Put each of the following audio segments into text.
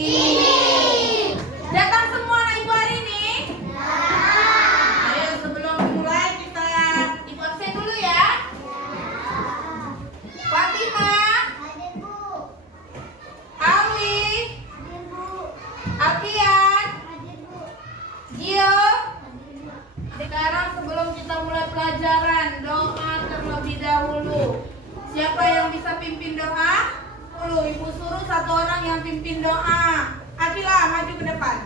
ini. Datang semua anak ibu hari ini? Ayo sebelum dimulai kita ibu absen dulu ya. Fatimah, Awi, Alfian, Gio. Sekarang sebelum kita mulai pelajaran, doa terlebih dahulu. Siapa yang bisa pimpin doa? Ibu suruh satu orang yang pimpin doa. Akila, maju ke depan.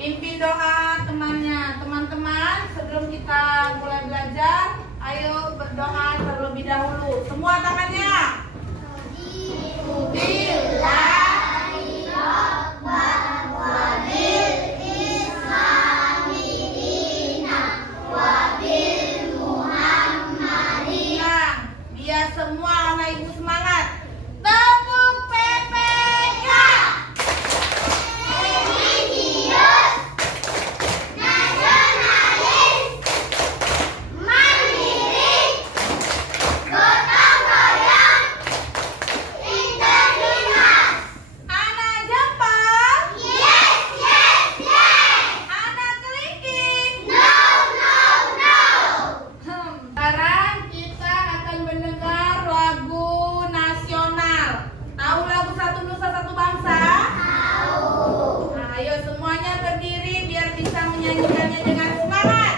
Pimpin doa temannya. Teman-teman, sebelum kita mulai belajar, ayo berdoa terlebih dahulu. Semua tangannya. Semua anak ibu semangat. Tepuk PPK. Religius, nasionalis, mandiri, gotong royong, integritas. Anak Jepang. Yes, yes, yes. Anak kelingking. No, no, no. Sekarang kita akan mendengar lagu nasional. Tahu lagu Satu Nusa Satu Bangsa? Tahu. Nah, ayo semuanya berdiri biar bisa menyanyikannya dengan semangat.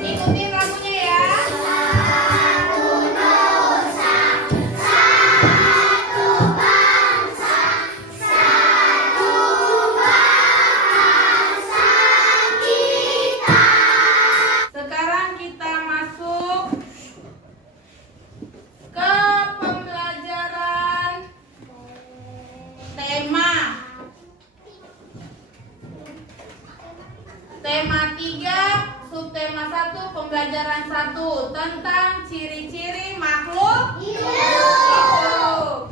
Ikutin lagunya ya. Satu Nusa, satu bangsa, satu bahasa kita. Sekarang kita masuk ke pembelajaran tema 3, subtema 1, pembelajaran 1 tentang ciri-ciri makhluk hidup.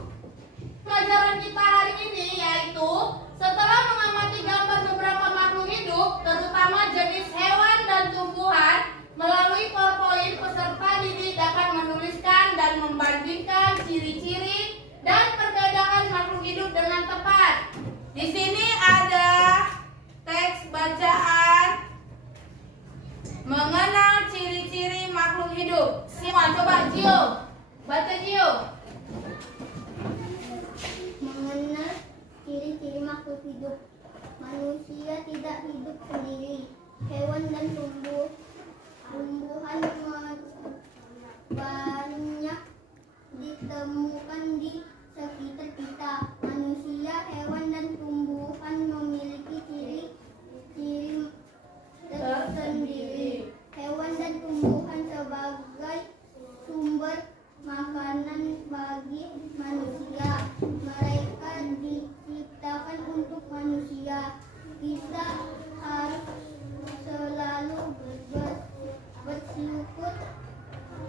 Pelajaran kita hari ini yaitu setelah mengamati gambar beberapa makhluk hidup, terutama jenis hewan dan tumbuhan, melalui PowerPoint peserta didik dapat menuliskan dan membandingkan ciri-ciri dan perbedaan makhluk hidup dengan tepat. Di sini ada teks bacaan mengenal ciri-ciri makhluk hidup. Semua coba Gio, baca Gio. Mengenal ciri-ciri makhluk hidup. Manusia tidak hidup sendiri. Hewan dan tumbuhan banyak ditemukan di sekitar kita. Manusia, hewan, dan tumbuhan memiliki ciri-ciri tersendiri. Hewan dan tumbuhan sebagai sumber makanan bagi manusia. Mereka diciptakan untuk manusia. Kita harus selalu bersyukur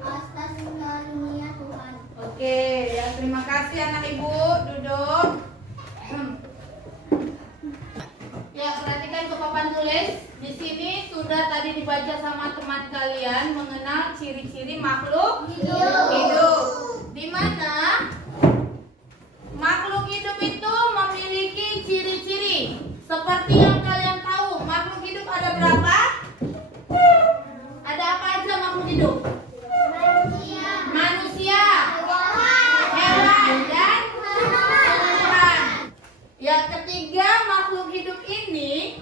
atas karunia Tuhan. Oke, ya terima kasih anak ibu. Duduk. Ya, perhatikan ke papan tulis. Di sini sudah tadi dibaca sama teman kalian mengenal ciri-ciri makhluk hidup. Di mana makhluk hidup itu memiliki ciri-ciri. Seperti yang kalian tahu, makhluk hidup ada berapa? Ada apa aja makhluk hidup? Manusia, hewan, dan tumbuhan. Yang ketiga, makhluk hidup ini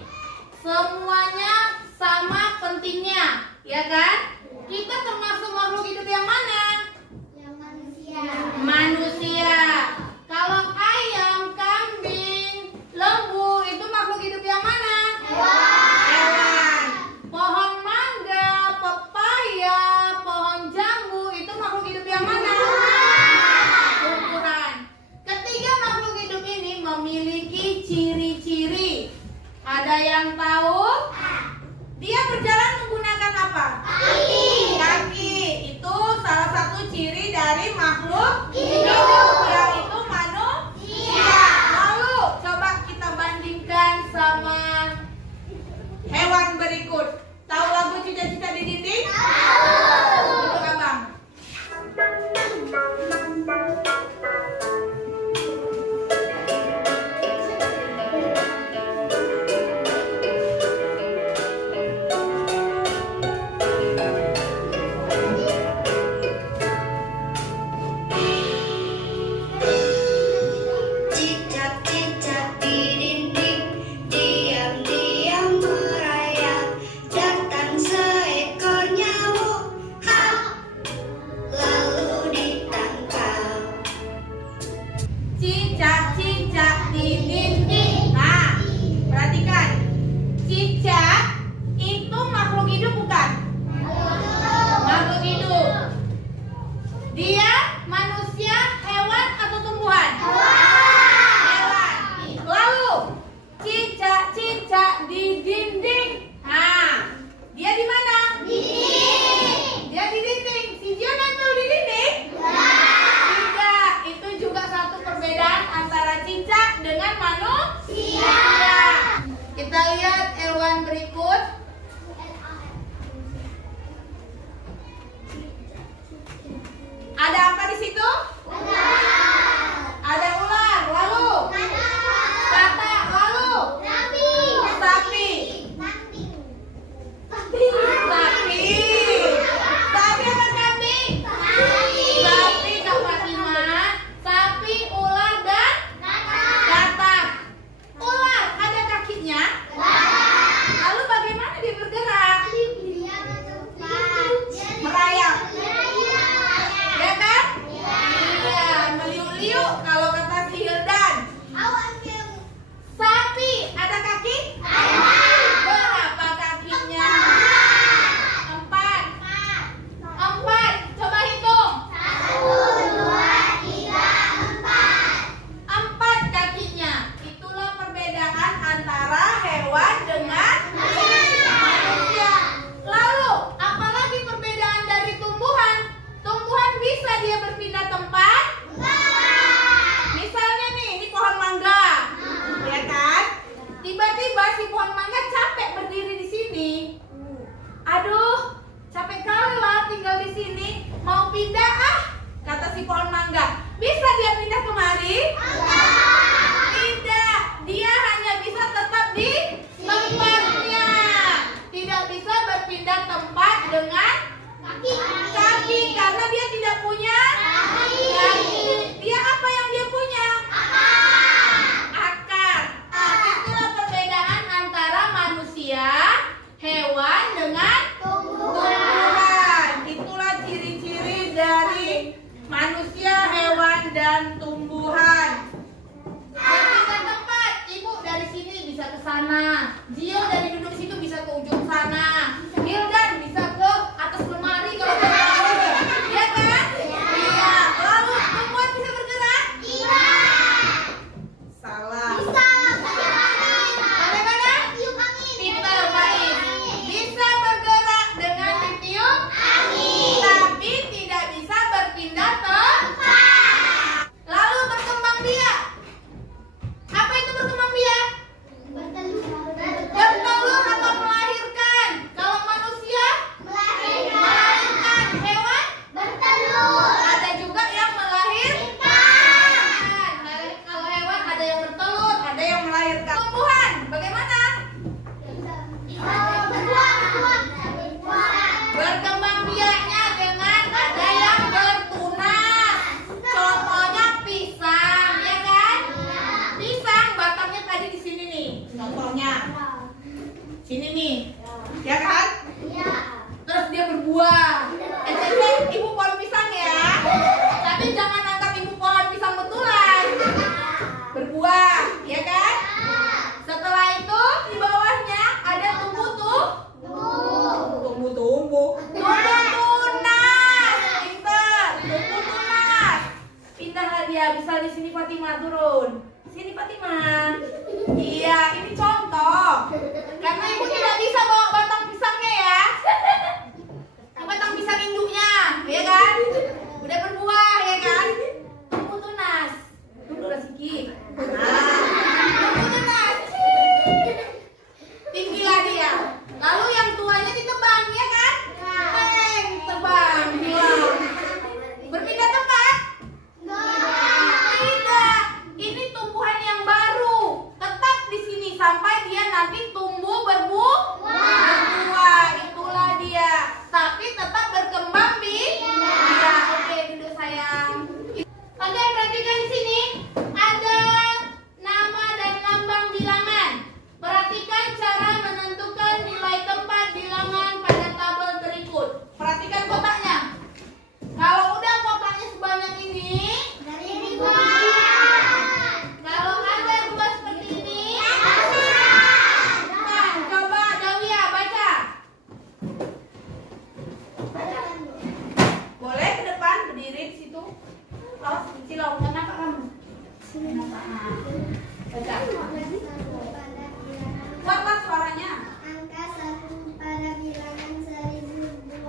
semuanya sama pentingnya, ya kan? Kita termasuk makhluk hidup yang mana? Yang manusia. Manusia. Kalau ayam, kambing, lembu itu makhluk hidup yang mana? Hewan. Pohon mangga, pepaya, pohon jambu itu makhluk hidup yang mana? Tumbuhan. Ketiga makhluk hidup ini memiliki ciri-ciri. Ada yang tahu? Dia berjalan menggunakan apa? Kaki. Itu salah satu ciri dari makhluk hidup, yaitu manusia. Lalu coba kita bandingkan sama hewan berikut. Tahu lagu Cita-Cita di Dinding? Tahu. Itu abang. dan tumbuhan. Berpindah tempat. Ibu dari sini bisa ke sana. Gio dari duduk situ bisa ke ujung sana. Hildan bisa ke atas lemari kalau mau tahu. Iya kan? Iya. Lalu tumbuhan bisa bergerak? Salah. Bagaimana? Pintar, Faiz. Bisa bergerak dengan ditiup tapi tidak bisa berpindah tempat. Lalu berkembang biak. Apa itu berkembang biak? Bertelur atau melahirkan. Kalau manusia melahirkan. Hewan ada juga yang melahirkan. Kalau hewan ada yang bertelur, ada yang melahirkan. Tumbuhan bagaimana? Berkembang biaknya dengan ada yang bertunas. Contohnya pisang, ya kan? Pisang batangnya tadi di sini nih. Contohnya sini nih, ya kan? Terus dia berbuah. Ibu pohon pisang ya. Tapi jangan anggap ibu pohon pisang betulan. Berbuah, ya kan? Setelah itu di bawahnya ada tumbuh tunas. Pintar, tumbuh tunas. Pindahlah dia, bisa di sini Fatima turun. Sini Fatima. Iya, ini contoh. Karena ibu tidak bisa bawa batang pisangnya ya. Ini batang pisang induknya, ya kan? Udah berbuah, ya kan? Tumbuh tunas. Tunggu Rasiki. Tumbuh tunas. Tinggilah dia. Lalu yang tuanya ditebang, ya kan? Tebang, hilang. Berpindah tempat? Tidak. Ini tumbuhan yang baru. Tetap di sini sampai dia nanti tumbuh berbuah. Itulah dia. Tapi tetap berkembang biak. Oke, duduk sayang. Kalian perhatikan di sini ada nama dan lambang bilangan. Perhatikan cara menentukan nilai tempat bilangan pada tabel berikut. Perhatikan kotaknya. Kalau udah kotaknya sebanyak ini, kalau ada dua seperti ini, nah, coba Dawia baca. Boleh ke depan berdiri di situ. Awas Cilau, kenapa kamu? Baca. Kuatlah suaranya. Angka 1 pada bilangan 1250.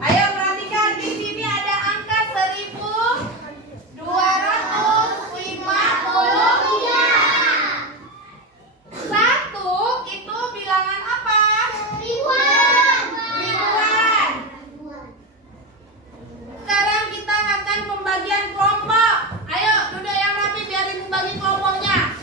Ayo perhatikan di sini ada angka 1250. Satu itu bilangan apa? Ribuan. Sekarang kita akan pembagian kelompok. Ayo duduk yang rapi biar ibu bagi kelompoknya.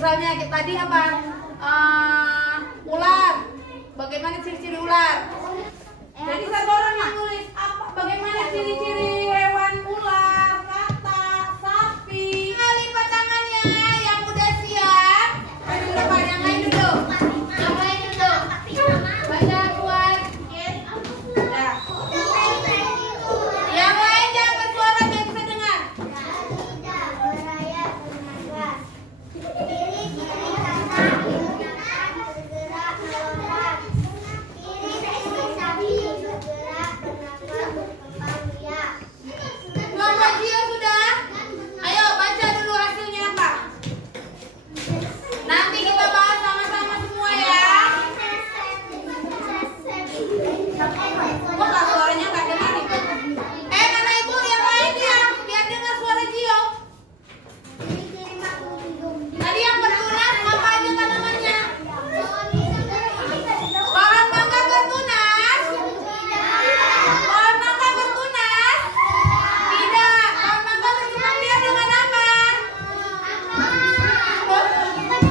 Misalnya kita tadi apa? Ular. Bagaimana ciri-ciri ular? Jadi satu orang yang tulis apa? Bagaimana ciri-ciri hewan ular? Kata sapi. Nah, lipat tangannya. Yang udah siap. Ayo udah pada yang lain dulu. Yang lain dulu. Baca buat. Nah. Yang lain jangan bersuara biar bisa dengar. Tidak berayap bernapas. Ciri-ciri kata bergerak melompat. Ciri-ciri sapi bergerak bernapas berkembang biak. Kelompok Gio sudah? Ayo baca dulu hasilnya apa. Nanti kita bahas sama-sama semua ya. Kok lah suaranya nggak dengar itu? Mana ibu yang lain ya? Biar dengar suara Gio. Ciri-ciri makhluk hidup. Tadi yang bertunas apa aja tanamannya? Pohon mangga bertunas? Pohon mangga bertunas? Tidak. Pohon mangga berkembang biak dengan apa?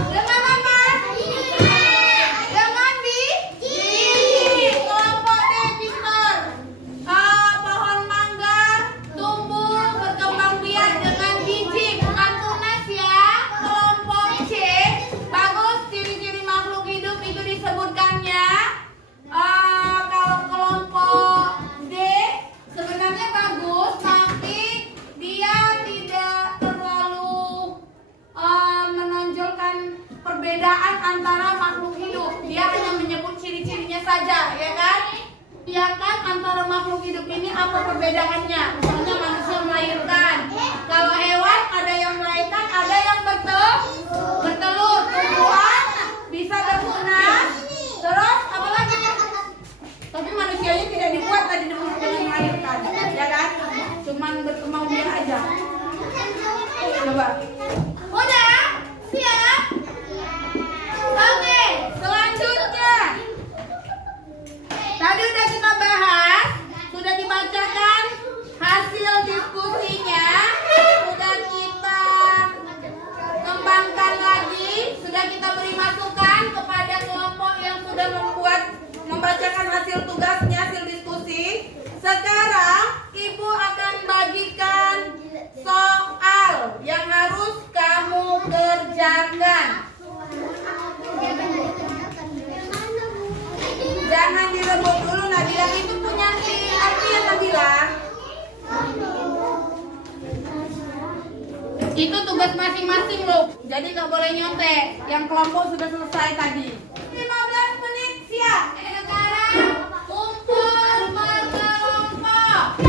Dengan apa? Dengan biji. Kelompok D, Victor. Pohon mangga tumbuh berkembang biak dengan biji, bukan tunas ya. Kelompok C, bagus ciri-ciri makhluk hidup itu disebutkannya. Kalau kelompok D sebenarnya bagus, tapi dia tidak terlalu menonjolkan perbedaan antara makhluk hidup. Dia hanya menyebut ciri-cirinya saja, ya kan? Ya kan, antara makhluk hidup ini apa perbedaannya? Misalnya manusia melahirkan. Kalau hewan ada yang melahirkan, ada yang bertelur. Tumbuhan bisa bertunas. Terus apa lagi? Tapi manusianya tidak dibuat tadi dengan melahirkan, ya kan? Cuman berkembang biak aja. Coba. Udah? Siap? Oke, selanjutnya. Tadi udah kita bahas, sudah dibacakan hasil diskusinya, sudah kita kembangkan lagi, sudah kita beri masukan kepada kelompok yang sudah membacakan hasil tugasnya, hasil diskusi. Sekarang Ibu akan bagikan soal yang harus kamu kerjakan. Jangan direbut dulu, Nabila itu punya si Arfian, Nabila. Itu tugas masing-masing loh, jadi nggak boleh nyontek. Yang kelompok sudah selesai tadi. 15 menit siap. Sekarang kumpul berkelompok.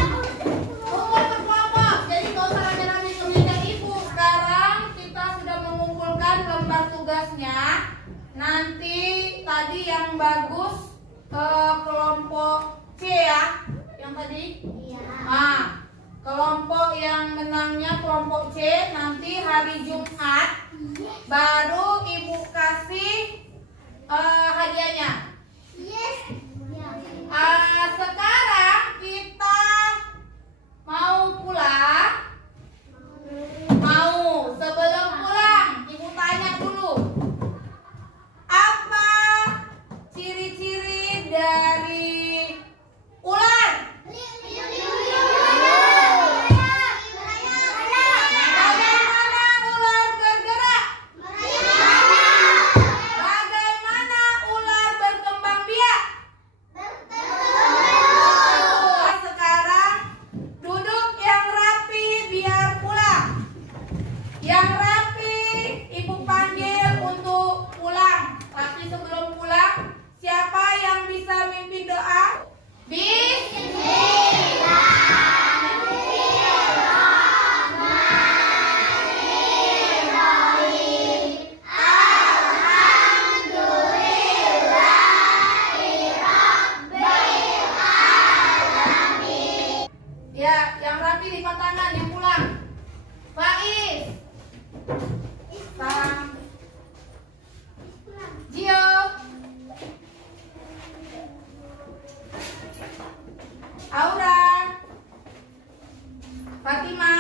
Kumpul berkelompok. Jadi nggak usah rame-rame ke meja ibu. Sekarang kita sudah mengumpulkan lembar tugasnya. Nanti tadi yang bagus kelompok C ya, yang tadi. Kelompok yang menangnya kelompok C nanti hari Jumat baru ibu kasih hadiahnya. Sekarang kita mau pulang. Sebelum pulang ibu tanya dulu, apa ciri-ciri dari ular? Bagaimana ular bergerak? Bagaimana ular berkembang biak? Sekarang duduk yang rapi biar pulang. Yang rapi ibu panggil untuk pulang. Tapi sebelum pulang, siapa yang bisa mimpin doa? Ya, yang rapi lipat tangan yang pulang. Faiz. Salam. Gio. Aura. Fatimah.